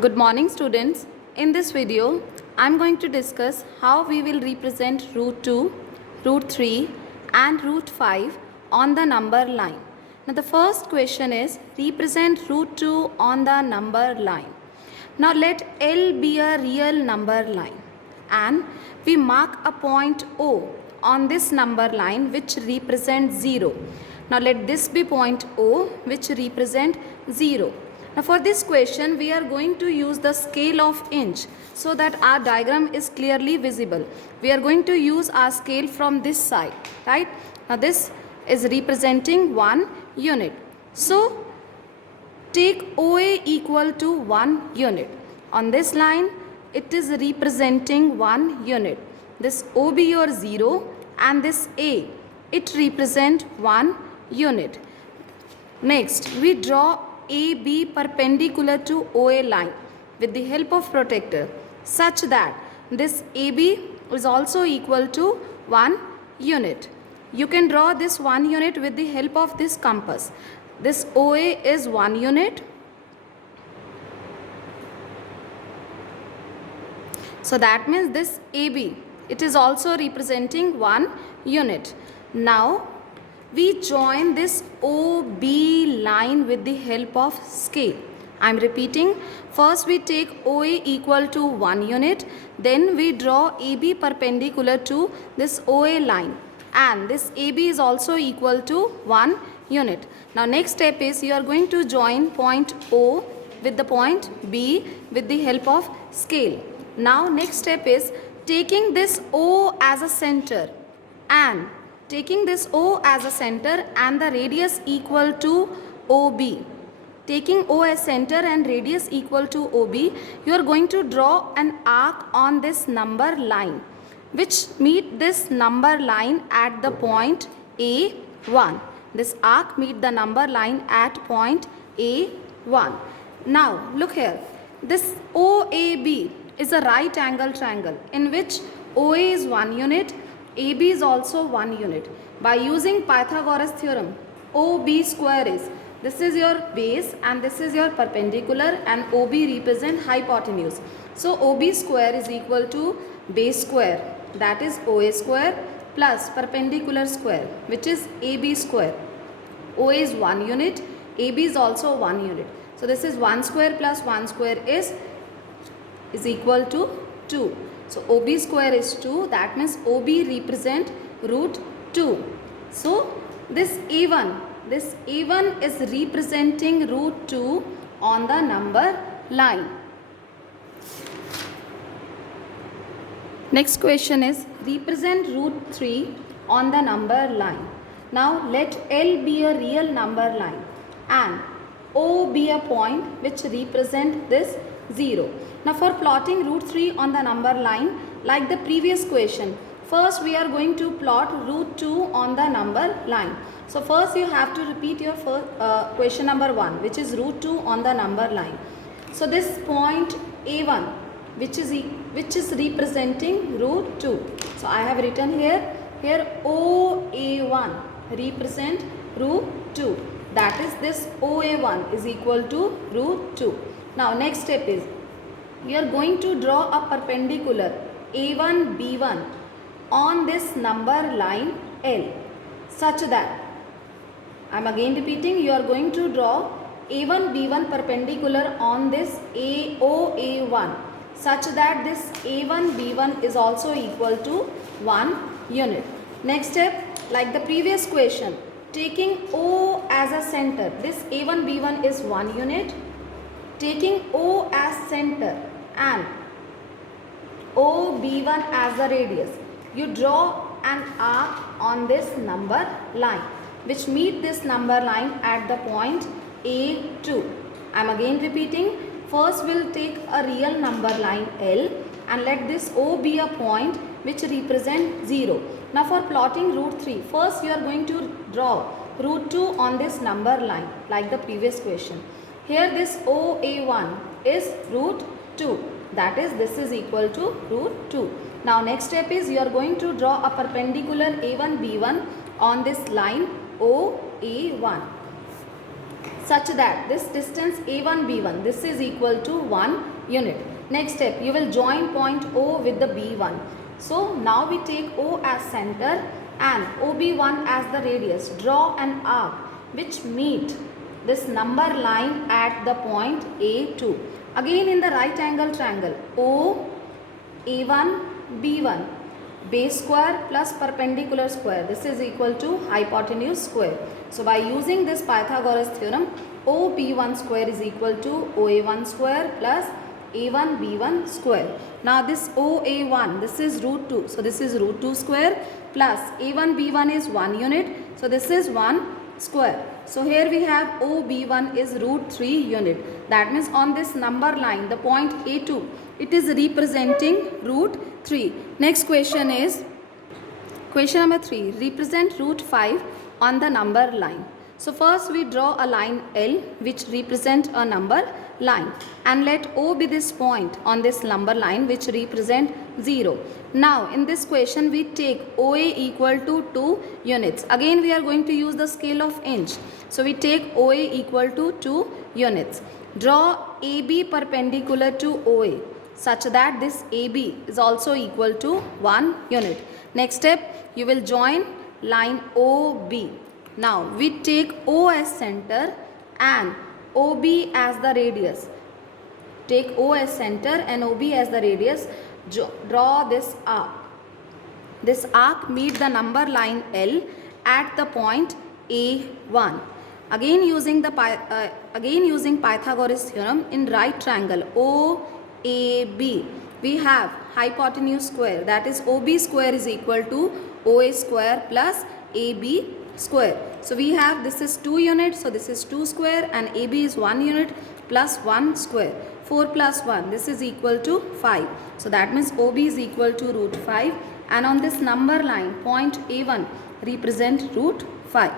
Good morning students. In this video, I am going to discuss how we will represent root 2, root 3 and root 5 on the number line. Now the first question is represent root 2 on the number line. Now let L be a real number line and we mark a point O on this number line which represents 0. Now let this be point O which represent 0. Now for this question we are going to use the scale of inch so that our diagram is clearly visible. We are going to use our scale from this side, right? Now this is representing 1 unit. So take OA equal to 1 unit. On this line it is representing 1 unit. This OB or 0 and this A, it represent 1 unit. Next we draw AB perpendicular to OA line with the help of protractor such that this AB is also equal to 1 unit. You can draw this 1 unit with the help of this compass. This OA is 1 unit. So that means this AB, it is also representing 1 unit. Now we join this OB line with the help of scale. I am repeating. First we take OA equal to 1 unit. Then we draw AB perpendicular to this OA line. And this AB is also equal to 1 unit. Now next step is you are going to join point O with the point B with the help of scale. Now next step is taking this O as a center and taking this O as a center and the radius equal to OB. Taking O as center and radius equal to OB, you are going to draw an arc on this number line which meet this number line at the point A1. This arc meet the number line at point A1. Now look here, this OAB is a right angle triangle in which OA is 1 unit, AB is also 1 unit. By using Pythagoras theorem, OB square is, this is your base and this is your perpendicular and OB represent hypotenuse. So OB square is equal to base square, that is OA square plus perpendicular square which is AB square. OA is 1 unit, AB is also 1 unit. So this is 1 square plus 1 square is equal to 2. So OB square is 2, that means OB represent root 2. So this A1 is representing root 2 on the number line. Next question is represent root 3 on the number line. Now let L be a real number line and O be a point which represent this 0. Now for plotting root 3 on the number line, like the previous question, first we are going to plot root 2 on the number line. So first you have to repeat your question number 1 which is root 2 on the number line. So this point A1 which is representing root 2. So I have written here OA1 represent root 2. That is this OA1 is equal to root 2. Now next step is we are going to draw a perpendicular A1 B1 on this number line L such that, I am again repeating, you are going to draw A1 B1 perpendicular on this OA1 such that this A1 B1 is also equal to 1 unit. Next step, like the previous question, taking O as a center, this A1 B1 is 1 unit. Taking O as center and OB1 as the radius, you draw an arc on this number line which meet this number line at the point A2. I am again repeating, first we will take a real number line L and let this O be a point which represent 0. Now for plotting root 3, first you are going to draw root 2 on this number line like the previous question. Here this OA1 is root 2, that is this is equal to root 2. Now next step is you are going to draw a perpendicular A1 B1 on this line OA1 such that this distance A1 B1, this is equal to 1 unit. Next step, you will join point O with the B1. So now we take O as center and OB1 as the radius. Draw an arc which meet this number line at the point A2. Again in the right angle triangle, O, A1, B1, base square plus perpendicular square. This is equal to hypotenuse square. So by using this Pythagoras theorem, OB1 square is equal to OA1 square plus A1 B1 square. Now this OA1, this is root 2. So this is root 2 square plus A1 B1 is 1 unit. So this is 1 square. So here we have OB1 is root 3 unit. That means on this number line, the point A2, it is representing root 3. Next question is question number 3. Represent root 5 on the number line. So first we draw a line L which represent a number line, and let O be this point on this number line which represent 0. Now in this question we take OA equal to 2 units. Again we are going to use the scale of inch. So we take OA equal to 2 units. Draw AB perpendicular to OA such that this AB is also equal to 1 unit. Next step, you will join line OB. Now we take O as center and OB as the radius. Take O as center and OB as the radius. Draw this arc. This arc meet the number line L at the point A1. Again using Pythagoras theorem, in right triangle OAB, we have hypotenuse square, that is OB square is equal to OA square plus AB square. So we have, this is 2 units, so this is 2 square, and AB is 1 unit plus 1 square. 4 plus 1, this is equal to 5. So that means OB is equal to root 5, and on this number line point A1 represent root 5.